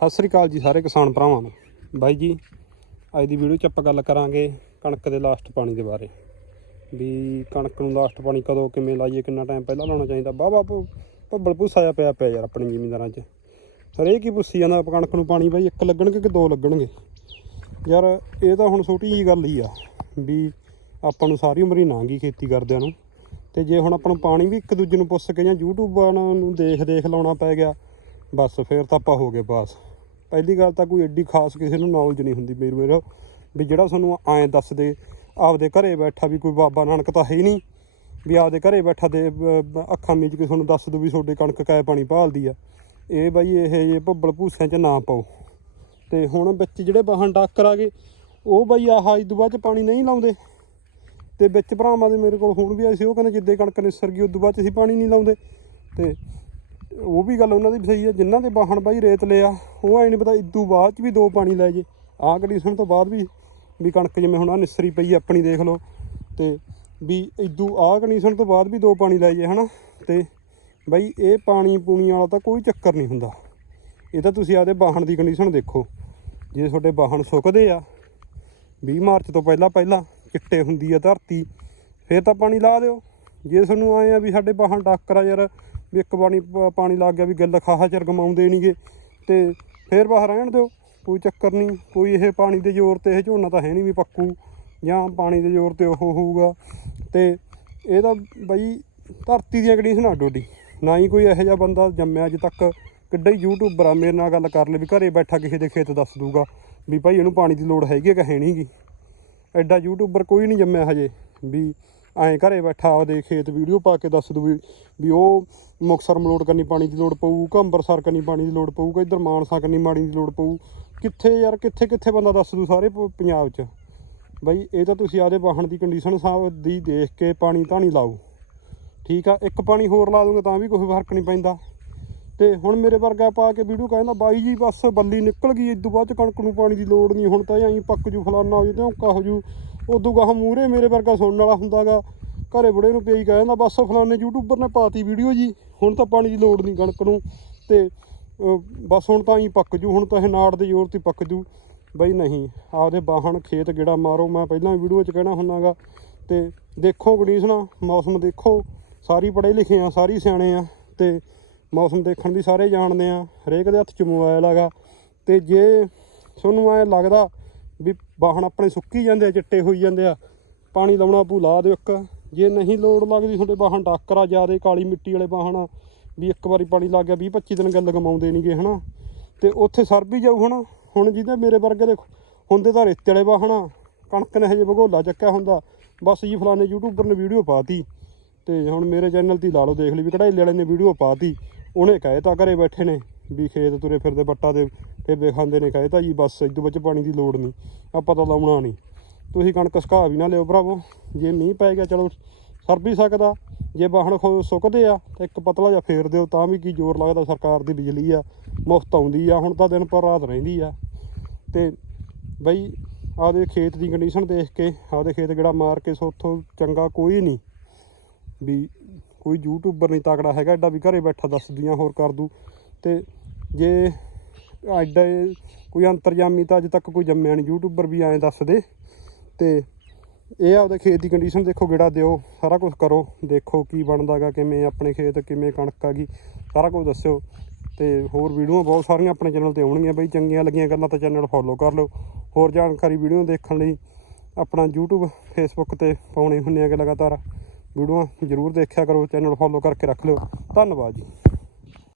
ਸਤਿ ਸ੍ਰੀ ਅਕਾਲ ਜੀ ਸਾਰੇ ਕਿਸਾਨ ਭਰਾਵਾਂ ਨੂੰ। ਬਾਈ ਜੀ, ਅੱਜ ਦੀ ਵੀਡੀਓ 'ਚ ਆਪਾਂ ਗੱਲ ਕਰਾਂਗੇ ਕਣਕ ਦੇ ਲਾਸਟ ਪਾਣੀ ਦੇ ਬਾਰੇ। ਵੀ ਕਣਕ ਨੂੰ ਲਾਸਟ ਪਾਣੀ ਕਦੋਂ ਕਿਵੇਂ ਲਾਈਏ, ਕਿੰਨਾ ਟਾਈਮ ਪਹਿਲਾਂ ਲਾਉਣਾ ਚਾਹੀਦਾ। ਬਾਬਾ ਭੱਬਲ ਭੁੱਸਾ ਜਿਹਾ ਪਿਆ ਪਿਆ ਯਾਰ ਆਪਣੇ ਜ਼ਿਮੀਂਦਾਰਾਂ 'ਚ। ਹਰੇਕ ਹੀ ਪੁੱਸੀ ਜਾਂਦਾ ਕਣਕ ਨੂੰ ਪਾਣੀ ਬਾਈ, ਇੱਕ ਲੱਗਣਗੇ ਕਿ ਦੋ ਲੱਗਣਗੇ? ਯਾਰ, ਇਹ ਤਾਂ ਹੁਣ ਛੋਟੀ ਜੀ ਗੱਲ ਹੀ ਆ, ਵੀ ਆਪਾਂ ਨੂੰ ਸਾਰੀ ਉਮਰ ਹੀ ਨਾਂਗੀ ਖੇਤੀ ਕਰਦਿਆਂ ਨੂੰ। ਤੇ ਜੇ ਹੁਣ ਆਪਾਂ ਨੂੰ ਪਾਣੀ ਵੀ ਇੱਕ ਦੂਜੇ ਨੂੰ ਪੁੱਛ ਕੇ ਜਾਂ YouTube ਨੂੰ ਦੇਖ ਦੇਖ ਲਾਉਣਾ ਪੈ ਗਿਆ, ਬਸ ਫੇਰ ਤਾਂ ਆਪਾਂ ਹੋ ਗਏ ਪਾਸ। ਪਹਿਲੀ ਗੱਲ ਤਾਂ ਕੋਈ ਐਡੀ ਖਾਸ ਕਿਸੇ ਨੂੰ ਨੌਲੇਜ ਨਹੀਂ ਹੁੰਦੀ ਮੇਰੇ ਮੇਰੇ ਵੀ ਜਿਹੜਾ ਸਾਨੂੰ ਐਂ ਦੱਸ ਦੇ ਆਪਦੇ ਘਰੇ ਬੈਠਾ ਵੀ ਕੋਈ ਬਾਬਾ ਨਾਨਕ ਤਾਂ ਹੈ ਹੀ ਨਹੀਂ ਵੀ ਆਪਦੇ ਘਰੇ ਬੈਠਾ ਦੇ ਅਹ, ਅੱਖਾਂ ਮੀਚ ਕੇ ਤੁਹਾਨੂੰ ਦੱਸ ਦੂ ਵੀ ਤੁਹਾਡੇ ਕਣਕ ਕਾਇ ਪਾਣੀ ਭਾਲਦੀ ਆ। ਇਹ ਬਾਈ ਇਹ ਜੇ ਭੱਬਲ ਭੂਸਿਆਂ 'ਚ ਨਾ ਪਾਓ। ਤੇ ਹੁਣ ਵਿੱਚ ਜਿਹੜੇ ਬਾਹਨ ਡਾਕਰ ਆ ਗਏ ਉਹ ਬਾਈ ਆਹ ਇਸ ਤੋਂ ਬਾਅਦ 'ਚ ਪਾਣੀ ਨਹੀਂ ਲਾਉਂਦੇ। ਤੇ ਵਿੱਚ ਭਰਾਵਾਂ ਦੇ ਮੇਰੇ ਕੋਲ ਹੁਣ ਵੀ ਆਏ ਸੀ ਉਹ ਕਹਿੰਦੇ ਜਿੱਦੇ ਕਣਕ ਨਿਸਰ ਗਈ ਉਦੋਂ ਬਾਅਦ 'ਚ ਅਸੀਂ ਪਾਣੀ ਨਹੀਂ ਲਾਉਂਦੇ। ਤੇ ਉਹ ਵੀ ਗੱਲ ਉਹਨਾਂ ਦੀ ਵੀ ਸਹੀ ਹੈ ਜਿਨ੍ਹਾਂ ਦੇ ਵਾਹਣ ਬਾਈ ਰੇਤ ਲਿਆ ਉਹ ਐ ਨਹੀਂ ਪਤਾ ਇਦੋਂ ਬਾਅਦ 'ਚ ਵੀ ਦੋ ਪਾਣੀ ਲੈ ਜੇ। ਆਹ ਕੰਡੀਸ਼ਨ ਤੋਂ ਬਾਅਦ ਵੀ ਵੀ ਕਣਕ ਜਿਵੇਂ ਹੁਣ ਆ ਨਿਸਰੀ ਪਈ ਆਪਣੀ ਦੇਖ ਲਓ। ਤੇ ਵੀ ਇਦੋਂ ਆਹ ਕੰਡੀਸ਼ਨ ਤੋਂ ਬਾਅਦ ਵੀ ਦੋ ਪਾਣੀ ਲੈ ਜੇ, ਹਨਾ? ਤੇ ਬਾਈ ਇਹ ਪਾਣੀ ਪੂਣੀ ਵਾਲਾ ਤਾਂ ਕੋਈ ਚੱਕਰ ਨਹੀਂ ਹੁੰਦਾ। ਇਹ ਤਾਂ ਤੁਸੀਂ ਆਦੇ ਵਾਹਣ ਦੀ ਕੰਡੀਸ਼ਨ ਦੇਖੋ। ਜੇ ਤੁਹਾਡੇ ਵਾਹਣ ਸੁੱਕਦੇ ਆ 20 ਮਾਰਚ ਤੋਂ ਪਹਿਲਾਂ ਪਹਿਲਾਂ ਚਿੱਟੇ ਹੁੰਦੀ ਆ ਧਰਤੀ, ਫੇਰ ਤਾਂ ਪਾਣੀ ਲਾ ਦਿਓ। ਜੇ ਤੁਹਾਨੂੰ ਆਏ ਆ ਵੀ ਸਾਡੇ ਵਾਹਣ ਡਾਕਰਾ ਯਾਰ ਵੀ ਇੱਕ ਪਾਣੀ ਪਾਣੀ ਲੱਗ ਗਿਆ ਵੀ ਗਿੱਲ ਖਾਹਾ ਚਿਰ ਗਮਾਉਂਦੇ ਨਹੀਂਗੇ ਤੇ ਫੇਰ ਬਾਹਰ ਰਹਿਣ ਦਿਓ, ਕੋਈ ਚੱਕਰ ਨਹੀਂ, ਕੋਈ ਇਹ ਪਾਣੀ ਦੇ ਜ਼ੋਰ ਤੇ ਇਹ ਝੋਨਾ ਤਾਂ ਹੈ ਨਹੀਂ ਵੀ ਪੱਕੂ, ਜਾਂ ਪਾਣੀ ਦੇ ਜ਼ੋਰ ਤੇ ਉਹ ਹੋਊਗਾ। ਤੇ ਇਹ ਤਾਂ ਬਈ ਧਰਤੀ ਦੀਆਂ ਕੰਡੀਸ਼ਨਾਂ ਡੋਡੀ? ਨਾ ਹੀ ਕੋਈ ਇਹੋ ਜਿਹਾ ਬੰਦਾ ਜੰਮਿਆ ਅਜੇ ਤੱਕ, ਕਿੱਡਾ ਹੀ ਯੂਟਿਊਬਰ ਆ, ਮੇਰੇ ਨਾਲ ਗੱਲ ਕਰ ਲੈ ਵੀ ਘਰੇ ਬੈਠਾ ਕਿਸੇ ਦੇ ਖੇਤ ਦੱਸ ਦੂਗਾ ਵੀ ਭਾਈ ਇਹਨੂੰ ਪਾਣੀ ਦੀ ਲੋੜ ਹੈਗੀ ਆ ਕਿ ਹੈ ਨਹੀਂਗੀ? ਐਡਾ ਯੂਟਿਊਬਰ ਕੋਈ ਨਹੀਂ ਜੰਮਿਆ ਹਜੇ ਵੀ ਐਂ ਘਰੇ ਬੈਠਾ ਆਪਦੇ ਖੇਤ ਵੀਡੀਓ ਪਾ ਕੇ ਦੱਸ ਦੂ ਵੀ ਉਹ ਮੁਕਸਰ ਮਲੋਟ ਕਰਨੀ ਪਾਣੀ ਦੀ ਲੋੜ ਪਊ, ਕਿ ਅੰਬਰਸਰ ਕਰਨੀ ਪਾਣੀ ਦੀ ਲੋੜ ਪਊ, ਕਿ ਮਾਨਸਾ ਕਰਨੀ ਪਾਣੀ ਦੀ ਲੋੜ ਪਊ। ਕਿੱਥੇ ਯਾਰ, ਕਿੱਥੇ ਕਿੱਥੇ ਬੰਦਾ ਦੱਸ ਦੂ ਸਾਰੇ ਪ- ਪੰਜਾਬ 'ਚ? ਬਾਈ ਇਹ ਤਾਂ ਤੁਸੀਂ ਆਪਦੇ ਵਾਹਣ ਦੀ ਕੰਡੀਸ਼ਨ ਸਾਹਿਬ ਦੀ ਦੇਖ ਕੇ ਪਾਣੀ ਤਾਂ ਨਹੀਂ ਲਾਓ। ਠੀਕ ਆ, ਇੱਕ ਪਾਣੀ ਹੋਰ ਲਾ ਦੂੰਗਾ ਤਾਂ ਵੀ ਕੋਈ ਫ਼ਰਕ ਨਹੀਂ ਪੈਂਦਾ। ਤੇ ਹੁਣ ਮੇਰੇ ਵਰਗਾ ਪਾ ਕੇ ਵੀਡੀਓ ਕਹਿੰਦਾ, ਬਾਈ ਜੀ ਬਸ ਬੱਲੀ ਨਿਕਲ ਗਈ ਇਦੋਂ ਬਾਅਦ ਚ ਕਣਕ ਨੂੰ ਪਾਣੀ ਦੀ ਲੋੜ ਨਹੀਂ, ਹੁਣ ਤਾਂ ਐਂ ਪੱਕ ਜੂ ਫਲਾਨਾ ਹੋ ਜੂ, ਤੇ ਔਂਕਾ ਹੋ ਜੂ ਉਦੋਂ ਗਾਹ ਮੂਰੇ ਮੇਰੇ ਵਰਗਾ ਸੁਣਨ ਵਾਲਾ ਹੁੰਦਾਗਾ। ਘਰੇ ਬੁੜੇ ਨੂੰ ਪਈ ਕਹਿੰਦਾ ਬਸ ਫਲਾਣੇ ਯੂਟਿਊਬਰ ਨੇ ਪਾਤੀ ਵੀਡੀਓ ਜੀ, ਹੁਣ ਤਾਂ ਪਾਣੀ ਦੀ ਲੋੜ ਨਹੀਂ ਕਣਕ ਨੂੰ। ਤੇ ਬਸ ਹੁਣ ਤਾਂ ਹੀ ਪੱਕ ਜੂ, ਹੁਣ ਤਾਂ ਇਹ ਨਾੜ ਦੇ ਜ਼ੋਰ ਤੇ ਪੱਕ ਜੂ। ਬਈ ਨਹੀਂ ਆਪਦੇ ਬਾਹਣ ਖੇਤ ਗੇੜਾ ਮਾਰੋ, ਮੈਂ ਪਹਿਲਾਂ ਵੀਡੀਓ 'ਚ ਕਹਿਣਾ ਹੁੰਨਾਗਾ ਤੇ ਦੇਖੋ ਕੰਡੀਸ਼ਨਾਂ ਮੌਸਮ ਦੇਖੋ। ਸਾਰੀ ਪੜ੍ਹੇ ਲਿਖੇ ਆ, ਸਾਰੀ ਸਿਆਣੇ ਆ। ਤੇ ਮੌਸਮ ਦੇਖਣ ਦੀ ਸਾਰੇ ਜਾਣਦੇ ਆ। ਹਰੇਕ ਦੇ ਹੱਥ 'ਚ ਮੋਬਾਈਲ ਹੈਗਾ ਤੇ ਜੇ ਤੁਹਾਨੂੰ ਐ ਲੱਗਦਾ ਵੀ ਬਾਹਣ ਆਪਣੇ ਸੁੱਕੀ ਜਾਂਦੇ ਆ ਚਿੱਟੇ ਹੋਈ ਜਾਂਦੇ ਆ। ਪਾਣੀ ਲਾਉਣਾ ਪੂ ਲਾ ਦਿਓ ਇੱਕ। ਜੇ ਨਹੀਂ ਲੋੜ ਲੱਗਦੀ ਤੁਹਾਡੇ ਬਾਹਣ ਡਾਕਰਾ ਜਿਆਦੇ ਕਾਲੀ ਮਿੱਟੀ ਵਾਲੇ ਬਾਹਣ ਆ, ਵੀ ਇੱਕ ਵਾਰੀ ਪਾਣੀ ਲੱਗ ਗਿਆ 20 25 ਦਿਨ ਗੱਲ ਗਮਾਉਂਦੇ ਨਹੀਂਗੇ ਹਨਾ? ਤੇ ਉੱਥੇ ਸਰ ਵੀ ਜਾਊ ਹਨਾ? ਹੁਣ ਜਿਹਦੇ ਮੇਰੇ ਵਰਗੇ ਦੇ ਹੁੰਦੇ ਤਾਂ ਰੇਤੇ ਵਾਲੇ ਵਾਹਣਾ ਕਣਕ ਨੇ ਹਜੇ ਭਗੋਲਾ ਚੱਕਿਆ ਹੁੰਦਾ। ਬਸ ਜੀ ਫਲਾਣੇ ਯੂਟਿਊਬਰ ਨੇ ਵੀਡੀਓ ਪਾਤੀ। ਤੇ ਹੁਣ ਮੇਰੇ ਚੈਨਲ ਤੇ ਲਾ ਲਓ ਦੇਖ ਲਈ ਵੀ ਕਢਾਈ ਵਾਲੇ ਨੇ ਵੀਡੀਓ ਪਾਤੀ। ਉਹਨੇ ਕਹੇ ਤਾਂ ਘਰੇ ਬੈਠੇ ਨੇ ਵੀ ਖੇਤ ਤੁਰੇ ਫਿਰਦੇ ਬੱਟਾ ਦੇ ਫੇਬੇ ਖਾਂਦੇ ਨੇ ਕਹੇ ਤਾਂ ਜੀ ਬਸ ਇਦੋਂ ਵਿੱਚ ਪਾਣੀ ਦੀ ਲੋੜ ਨਹੀਂ, ਆਪਾਂ ਤਾਂ ਲਾਉਣਾ ਨਹੀਂ। ਤੁਸੀਂ ਕਣਕ ਸੁਕਾ ਵੀ ਨਾ ਲਿਓ ਭਰਾਵੋ, ਜੇ ਮੀਂਹ ਪੈ ਗਿਆ ਚਲੋ ਸਰ ਵੀ ਸਕਦਾ, ਜੇ ਵਾਹਣ ਖੋ ਸੁੱਕਦੇ ਆ ਤਾਂ ਇੱਕ ਪਤਲਾ ਜਿਹਾ ਫੇਰ ਦਿਓ, ਤਾਂ ਵੀ ਕੀ ਜ਼ੋਰ ਲੱਗਦਾ ਸਰਕਾਰ ਦੀ ਬਿਜਲੀ ਆ, ਮੁਫਤ ਆਉਂਦੀ ਆ, ਹੁਣ ਤਾਂ ਦਿਨ ਪਰ ਰਾਤ ਰਹਿੰਦੀ ਆ। ਤੇ ਬਈ ਆਪਦੇ ਖੇਤ ਦੀ ਕੰਡੀਸ਼ਨ ਦੇਖ ਕੇ ਆਪਦੇ ਖੇਤ ਗੇੜਾ ਮਾਰ ਕੇ ਸੋ ਉੱਥੋਂ ਚੰਗਾ ਕੋਈ ਨਹੀਂ। ਵੀ ਕੋਈ ਯੂਟਿਊਬਰ ਨਹੀਂ ਤਕੜਾ ਹੈਗਾ, ਐਡਾ ਵੀ ਘਰੇ ਬੈਠਾ ਦੱਸਦੀਆਂ ਹੋਰ ਕਰ ਦੂ। ਤੇ ਜੇ ਐਡਾ ਇਹ ਕੋਈ ਅੰਤਰਜਾਮੀ ਤਾਂ ਅਜੇ ਤੱਕ ਕੋਈ ਜੰਮਿਆ ਨਹੀਂ। ਯੂਟਿਊਬਰ ਵੀ ਐਂ ਦੱਸਦੇ ਤੇ ਇਹ ਆਪਦੇ ਖੇਤ ਦੀ ਕੰਡੀਸ਼ਨ ਦੇਖੋ, ਗੇੜਾ ਦਿਓ, ਸਾਰਾ ਕੁਝ ਕਰੋ। ਦੇਖੋ ਕੀ ਬਣਦਾਗਾ, ਕਿਵੇਂ ਆਪਣੇ ਖੇਤ, ਕਿਵੇਂ ਕਣਕ ਆ ਗਈ ਸਾਰਾ ਕੁਝ ਦੱਸਿਓ। ਤੇ ਹੋਰ ਵੀਡੀਓਆਂ ਬਹੁਤ ਸਾਰੀਆਂ ਆਪਣੇ ਚੈਨਲ ਤੇ ਆਉਣਗੀਆਂ ਬਈ। ਚੰਗੀਆਂ ਲੱਗੀਆਂ ਗੱਲਾਂ ਤਾਂ ਚੈਨਲ ਫੋਲੋ ਕਰ ਲਓ। ਹੋਰ ਜਾਣਕਾਰੀ ਵੀਡੀਓ ਦੇਖਣ ਲਈ ਆਪਣਾ YouTube, Facebook ਤੇ ਪਾਉਣੇ ਹੁੰਦੇ ਆਗੇ ਲਗਾਤਾਰ। ਵੀਡੀਓਆਂ ਜ਼ਰੂਰ ਦੇਖਿਆ ਕਰੋ, ਚੈਨਲ ਫੋਲੋ ਕਰਕੇ ਰੱਖ ਲਿਓ। ਧੰਨਵਾਦ ਜੀ।